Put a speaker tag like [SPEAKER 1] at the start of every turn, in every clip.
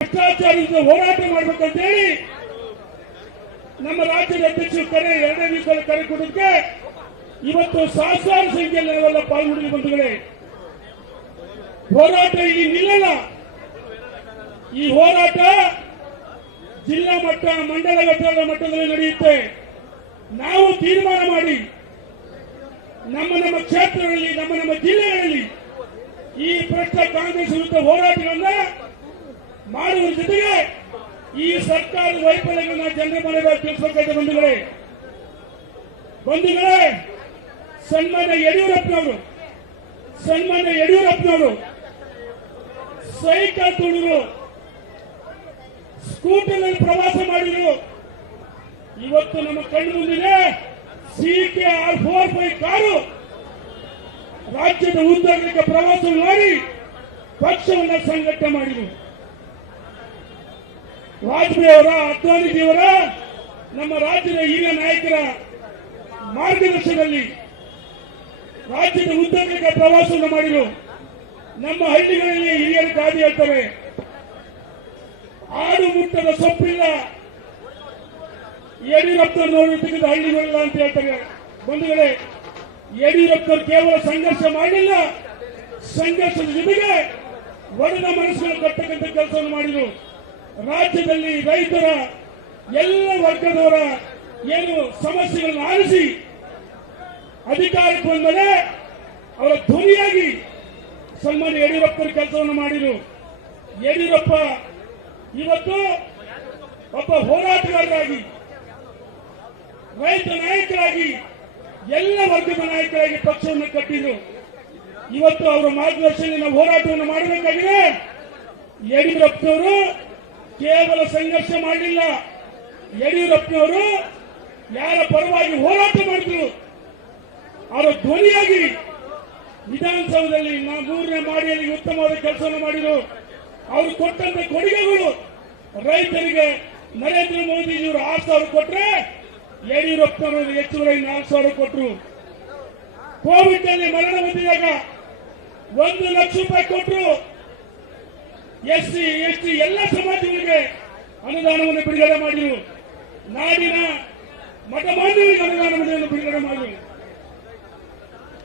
[SPEAKER 1] ಭ್ರಷ್ಟಾಚಾರದ ಹೋರಾಟ ಮಾಡ್ಬೇಕಂತ ಹೇಳಿ ನಮ್ಮ ರಾಜ್ಯದ ಅಧ್ಯಕ್ಷರು ಕರೆ, ಎರಡನೇ ದಿವಸದಲ್ಲಿ ಕರೆ ಕೊಡೋದಕ್ಕೆ ಇವತ್ತು ಸಹಸ್ರಾರು ಸಂಖ್ಯೆಯಲ್ಲಿ ನಾವೆಲ್ಲ ಪಾಲ್ಗೊಂಡಿದ್ದೀವಿ ಬಂಧುಗಳೇ. ಹೋರಾಟ ಇಲ್ಲಿ ನಿಲ್ಲಲ್ಲ. ಈ ಹೋರಾಟ ಜಿಲ್ಲಾ ಮಟ್ಟ, ಮಂಡಲ ಘಟ್ಟದ ಮಟ್ಟದಲ್ಲಿ ನಡೆಯುತ್ತೆ. ನಾವು ತೀರ್ಮಾನ ಮಾಡಿ ನಮ್ಮ ನಮ್ಮ ಕ್ಷೇತ್ರಗಳಲ್ಲಿ ನಮ್ಮ ನಮ್ಮ ಜಿಲ್ಲೆಗಳಲ್ಲಿ ಈ ಭ್ರಷ್ಟ ಕಾಂಗ್ರೆಸ್ ವಿರುದ್ಧ ಹೋರಾಟಗಳನ್ನ ಮಾಡುವ ಜೊತೆಗೆ ಈ ಸರ್ಕಾರದ ವೈಫಲ್ಯಗಳನ್ನ ಜನರ ಮನೆಗೆ ತಿಳಿಸಬೇಕಾದ ಬಂಧುಗಳೇ ಬಂಧುಗಳೇ ಸನ್ಮಾನ್ಯ ಯಡಿಯೂರಪ್ಪನವರು. ಸನ್ಮಾನ್ಯ ಯಡಿಯೂರಪ್ಪನವರು. ಸೈಕಲ್ ತುಳಿದ್ರು. ಸ್ಕೂಟರ್ನಲ್ಲಿ ಪ್ರವಾಸ ಮಾಡಿದ್ರು. ಇವತ್ತು ನಮ್ಮ ಕಣ್ಣು ಮುಂದಿದೆ. C K R four five car ರಾಜ್ಯದ ಉದ್ಯೋಗಕ್ಕೆ ಪ್ರವಾಸ ಮಾಡಿ ಪಕ್ಷವನ್ನ ಸಂಘಟನೆ ಮಾಡಿದರು. ವಾಜಪೇಯಿ ಅವರ ಅತ್ವಾನಿಜಿಯವರ ನಮ್ಮ ರಾಜ್ಯದ ಈಗ ನಾಯಕರ ಮಾರ್ಗದರ್ಶನದಲ್ಲಿ ರಾಜ್ಯದ ಉದ್ದಗಲಕ್ಕೆ ಪ್ರವಾಸವನ್ನು ಮಾಡಿದರು ನಮ್ಮ ಹಳ್ಳಿಗಳಲ್ಲಿ ಹಿರಿಯರು ಗಾದಿ ಹೇಳ್ತಾರೆ, ಆಡು ಮುಟ್ಟದ ಸೊಪ್ಪಿಲ್ಲ ಯಡಿಯೂರಪ್ಪನವರು ತೆಗೆದ ಹಳ್ಳಿಗಳಿಲ್ಲ ಅಂತ ಹೇಳ್ತಾರೆ. ಬಂಧುಗಳೇ ಯಡಿಯೂರಪ್ಪರು ಕೇವಲ ಸಂಘರ್ಷ ಮಾಡಲಿಲ್ಲ ಸಂಘರ್ಷದ ಜೊತೆಗೆ ಒಡೆದ ಮನಸ್ಸನ್ನು ಕಟ್ಟತಕ್ಕಂಥ ಕೆಲಸವನ್ನು ಮಾಡಿದರು. ರಾಜ್ಯದಲ್ಲಿ ರೈತರ ಎಲ್ಲ ವರ್ಗದವರ ಏನು ಸಮಸ್ಯೆಗಳನ್ನು ಆಲಿಸಿ ಅಧಿಕಾರಕ್ಕೆ ಬಂದರೆ ಅವರ ಧ್ವನಿಯಾಗಿ ಸನ್ಮಾನ್ಯ ಯಡಿಯೂರಪ್ಪನ ಕೆಲಸವನ್ನು ಮಾಡಿದರು. ಯಡಿಯೂರಪ್ಪ ಇವತ್ತು ಒಬ್ಬ ಹೋರಾಟಗಾರರಾಗಿ, ರೈತ ನಾಯಕರಾಗಿ, ಎಲ್ಲ ವರ್ಗದ ನಾಯಕರಾಗಿ ಪಕ್ಷವನ್ನು ಕಟ್ಟಿದ್ರು. ಇವತ್ತು ಅವರ ಮಾರ್ಗದರ್ಶನ ಹೋರಾಟವನ್ನು ಮಾಡಬೇಕಾಗಿದೆ. ಯಡಿಯೂರಪ್ಪನವರು ಕೇವಲ ಸಂಘರ್ಷ ಮಾಡಲಿಲ್ಲ ಯಡಿಯೂರಪ್ಪನವರು ಯಾರ ಪರವಾಗಿ ಹೋರಾಟ ಮಾಡಿದ್ರು, ಅವರ ಧ್ವನಿಯಾಗಿ ವಿಧಾನಸೌಧದಲ್ಲಿ ಮೂರನೇ ಮಾಡಿಯಲ್ಲಿ ಉತ್ತಮವಾದ ಕೆಲಸವನ್ನು ಮಾಡಿದರು. ಅವರು ಕೊಟ್ಟಂತ ಕೊಡುಗೆಗಳು ರೈತರಿಗೆ ನರೇಂದ್ರ ಮೋದಿಜಿಯವರು ಆರು ಸಾವಿರ ಕೊಟ್ಟರೆ ಯಡಿಯೂರಪ್ಪನವರು ಹೆಚ್ಚುವರಿ ನಾಲ್ಕು ಸಾವಿರ ಕೊಟ್ಟರು ಕೋವಿಡ್ನಲ್ಲಿ ಮರಣ ಹೊಂದಿದಾಗ ಒಂದು ಲಕ್ಷ ರೂಪಾಯಿ ಕೊಟ್ಟರು ಎಸ್ ಸಿ, ಎಸ್ ಟಿ ಎಲ್ಲ ಸಮಾಜಗಳಿಗೆ ಅನುದಾನವನ್ನು ಬಿಡುಗಡೆ ಮಾಡಿದರು ನಾಡಿನ ಮಠಮಾನ್ಯರಿಗೆ ಅನುದಾನವನ್ನು ಬಿಡುಗಡೆ ಮಾಡಿದರು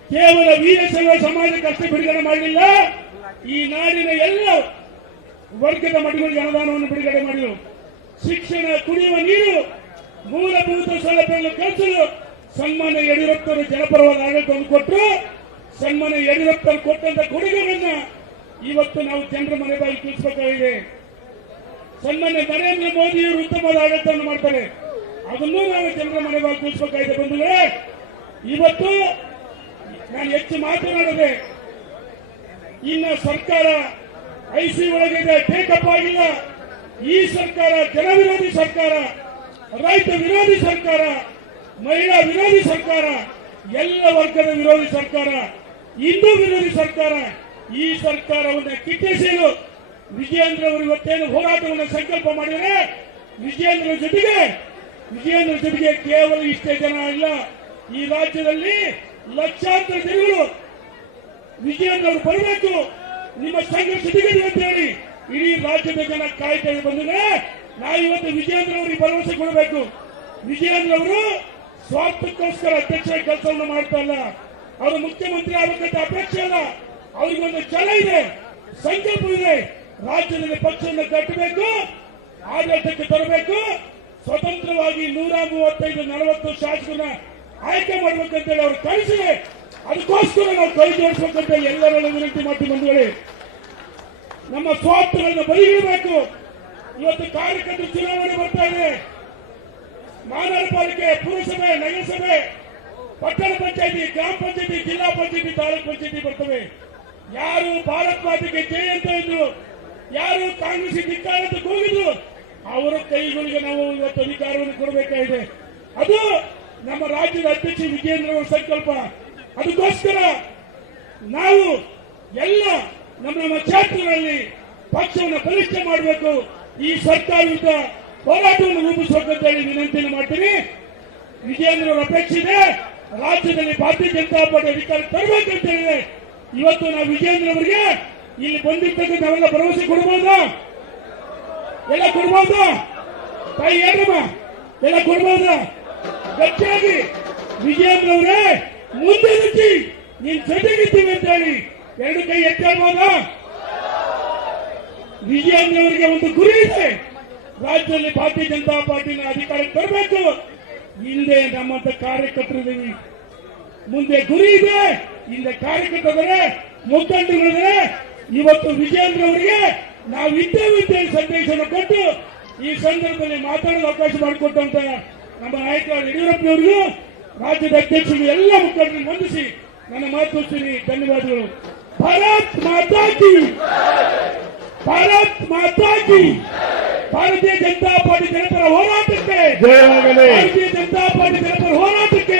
[SPEAKER 1] ಕೇವಲ ವೀರಶೈವ ಸಮಾಜಕ್ಕೆ ಅಷ್ಟೇ ಬಿಡುಗಡೆ ಮಾಡಲಿಲ್ಲ, ಈ ನಾಡಿನ ಎಲ್ಲ ವರ್ಗದ ಮಠಗಳಿಗೆ ಅನುದಾನವನ್ನು ಬಿಡುಗಡೆ ಮಾಡಿದರು ಶಿಕ್ಷಣ, ಕುಡಿಯುವ ನೀರು, ಮೂಲಭೂತ ಸೌಲಭ್ಯಗಳನ್ನು ಕಲಿಸಲು ಸನ್ಮಾನ್ಯ ಯಡಿಯೂರಪ್ಪರು ಜನಪರವಾದ ಆಡಳಿತವನ್ನು ಕೊಟ್ಟರು. ಸನ್ಮಾನ್ಯ ಯಡಿಯೂರಪ್ಪರು ಕೊಟ್ಟಂತ ಕೊಡುಗೆಗಳನ್ನ ಇವತ್ತು ನಾವು ಜನರ ಮನೆ ಬಾಯಿ ತಿಳಿಸಬೇಕಾಗಿದೆ ಸನ್ಮಾನ್ಯ ನರೇಂದ್ರ ಮೋದಿಯವರು ಉತ್ತಮವಾದ ಆಡಳಿತವನ್ನು ಮಾಡ್ತಾರೆ. ಅದನ್ನು ನಾವು ಜನರ ಮನೆ ಬಾಯಿ ತಿಳಿಸಬೇಕಾಗಿದೆ ಬಂಧುಗಳೇ. ಇವತ್ತು ನಾನು ಹೆಚ್ಚು ಮಾತನಾಡದೆ ಇನ್ನ ಸರ್ಕಾರ ಐಸಿ ಒಳಗಿದೆ ಟೇಕಪ್ ಆಗಿಲ್ಲ. ಈ ಸರ್ಕಾರ, ಜನ ವಿರೋಧಿ ಸರ್ಕಾರ, ರೈತ ವಿರೋಧಿ ಸರ್ಕಾರ, ಮಹಿಳಾ ವಿರೋಧಿ ಸರ್ಕಾರ, ಎಲ್ಲ ವರ್ಗದ ವಿರೋಧಿ ಸರ್ಕಾರ, ಹಿಂದೂ ವಿರೋಧಿ ಸರ್ಕಾರ ಈ ಸರ್ಕಾರವನ್ನು ಕಿತ್ತೆಸೆಯಲು ವಿಜಯೇಂದ್ರ ಅವರು ಇವತ್ತೇನು ಹೋರಾಟವನ್ನು ಸಂಕಲ್ಪ ಮಾಡಿದರೆ ವಿಜಯೇಂದ್ರ ಜೊತೆಗೆ ವಿಜಯೇಂದ್ರ ಜೊತೆಗೆ ಕೇವಲ ಇಷ್ಟೇ ಜನ ಇಲ್ಲ ಈ ರಾಜ್ಯದಲ್ಲಿ ಲಕ್ಷಾಂತರ ಜನಗಳು ವಿಜಯೇಂದ್ರ ಅವರು ಬರಬೇಕು. ನಿಮ್ಮ ಸಂಘರ್ಷ ಅಂತ ಹೇಳಿ ಇಡೀ ರಾಜ್ಯದ ಜನ ಕಾಯ್ತಾ ಬಂದರೆ ನಾವು ಇವತ್ತು ವಿಜಯೇಂದ್ರ ಅವರಿಗೆ ಭರವಸೆ ಕೊಡಬೇಕು. ವಿಜಯೇಂದ್ರ ಅವರು ಸ್ವಾರ್ಥಕ್ಕೋಸ್ಕರ ಅಧ್ಯಕ್ಷರ ಕೆಲಸವನ್ನು ಮಾಡ್ತಾ ಇಲ್ಲ. ಅವರು ಮುಖ್ಯಮಂತ್ರಿ ಆಗಬೇಕಂತ ಅಪೇಕ್ಷೆ ಇಲ್ಲ ಅವರಿಗೊಂದು ಛಲ ಇದೆ ಸಂಕಲ್ಪವಿದೆ ರಾಜ್ಯದಲ್ಲಿ ಪಕ್ಷವನ್ನು ಕಟ್ಟಬೇಕು, ಆಡಳಿತಕ್ಕೆ ತರಬೇಕು ಸ್ವತಂತ್ರವಾಗಿ ನೂರ ಮೂವತ್ತೈದು, ನಲವತ್ತು ಶಾಸಕನ ಆಯ್ಕೆ ಮಾಡ್ಬೇಕಂತೇಳಿ ಅವರು ಕಳಿಸಿದೆ ಅದಕ್ಕೋಸ್ಕರ ನಾವು ಕೈ ಜೋಡಿಸಬೇಕಂತ ಎಲ್ಲರಲ್ಲೂ ವಿನಂತಿ ಮಾಡಿ ಬಂಧುಗಳೇ. ನಮ್ಮ ಸ್ವಾರ್ಥಗಳನ್ನು ಬದಿಗಿಡಬೇಕು. ಇವತ್ತು ಕಾರ್ಯಕರ್ತರು ಚುನಾವಣೆ ಬರ್ತಾ ಇದೆ. ಮಹಾನಗರ ಪಾಲಿಕೆ, ಪುರಸಭೆ, ನಗರಸಭೆ, ಪಟ್ಟಣ ಪಂಚಾಯಿತಿ, ಗ್ರಾಮ ಪಂಚಾಯಿತಿ, ಜಿಲ್ಲಾ ಪಂಚಾಯಿತಿ, ತಾಲೂಕು ಪಂಚಾಯಿತಿ ಬರ್ತವೆ. ಯಾರು ಭಾರತ್ ಮಾತೆಗೆ ಜಯ ಅಂತ ಇದ್ರು, ಯಾರು ಕಾಂಗ್ರೆಸ್ ಧಿಕ್ಕಾರ ಅಂತ ಕೂಗಿದ್ರು, ಅವರ ಕೈಗಳಿಗೆ ನಾವು ಇವತ್ತು ಅಧಿಕಾರವನ್ನು ಕೊಡಬೇಕಾಗಿದೆ. ಅದು ನಮ್ಮ ರಾಜ್ಯದ ಅಧ್ಯಕ್ಷ ವಿಜೇಂದ್ರ ಅವರ ಸಂಕಲ್ಪ. ಅದಕ್ಕೋಸ್ಕರ ನಾವು ಎಲ್ಲ ನಮ್ಮ ನಮ್ಮ ಕ್ಷೇತ್ರಗಳಲ್ಲಿ ಪಕ್ಷವನ್ನು ಬಲಿಷ್ಠ ಮಾಡಬೇಕು. ಈ ಸರ್ಕಾರದ ಹೋರಾಟವನ್ನು ರೂಪಿಸಬೇಕಂತ ಹೇಳಿ ವಿನಂತಿಯನ್ನು ಮಾಡ್ತೀನಿ. ವಿಜೇಂದ್ರ ಅವರ ಅಪೇಕ್ಷೆ ಇದೆ. ರಾಜ್ಯದಲ್ಲಿ ಭಾರತೀಯ ಜನತಾ ಪಾರ್ಟಿ ಅಧಿಕಾರ ತರಬೇಕಂತ ಹೇಳಿದೆ. ಇವತ್ತು ನಾವು ವಿಜೇಂದ್ರ ಅವರಿಗೆ ಇಲ್ಲಿ ನಾವೆಲ್ಲ ಭರವಸೆ ಕೊಡಬಹುದಾ ಎಲ್ಲ ಕೊಡ್ಬೋದು? ತಾಯಿ ಏನಮ್ಮ ಎಲ್ಲ ಕೊಡ್ಬೋದು? ಗಟ್ಟಿಯಾಗಿ ವಿಜೇಂದ್ರ ಅವರೇ, ಮುಂದೆ ನಿಂತಿ ನೀನ್ ಜೊತೆಗಿದ್ದೀವಿ ಅಂತ ಹೇಳಿ ಎರಡು ಕೈ ಎತ್ತಾಡ್ಬೋದಾ ವಿಜಯೇಂದ್ರ ಅವರಿಗೆ ಒಂದು ಗುರಿ ಇದೆ. ರಾಜ್ಯದಲ್ಲಿ ಭಾರತೀಯ ಜನತಾ ಪಾರ್ಟಿನ ಅಧಿಕಾರಕ್ಕೆ ತರಬೇಕು. ಹಿಂದೆ ನಮ್ಮಂತ ಕಾರ್ಯಕರ್ತರಿದ್ದೀವಿ ಮುಂದೆ ಗುರಿ ಇದೆ. ಹಿಂದೆ ಕಾರ್ಯಕರ್ತರೇ ಮುಖಂಡರೇ ಇವತ್ತು ವಿಜಯೇಂದ್ರ ಅವರಿಗೆ ನಾವು ಇದ್ದೇವೆ ವಿದ್ಯೆ ಸಂದೇಶವನ್ನು ಕೊಟ್ಟು ಈ ಸಂದರ್ಭದಲ್ಲಿ ಮಾತಾಡಲು ಅವಕಾಶ ಮಾಡಿಕೊಟ್ಟಂತ ನಮ್ಮ ನಾಯಕ ಯಡಿಯೂರಪ್ಪನವರಿಗೂ ರಾಜ್ಯದ ಅಧ್ಯಕ್ಷರು ಎಲ್ಲ ಮುಖಂಡರನ್ನು ವಂದಿಸಿ ನನ್ನ ಮಾತು ಮುಗಿಸ್ತೀನಿ. ಧನ್ಯವಾದಗಳು. ಭಾರತ್ ಮಾತಾ ಕಿ ಭಾರತ್ ಮಾತಾ ಕಿ ಭಾರತೀಯ ಜನತಾ ಪಾರ್ಟಿ ಜನಪರ ಹೋರಾಟಕ್ಕೆ ಭಾರತೀಯ ಜನತಾ ಪಾರ್ಟಿ ಜನಪರ ಹೋರಾಟಕ್ಕೆ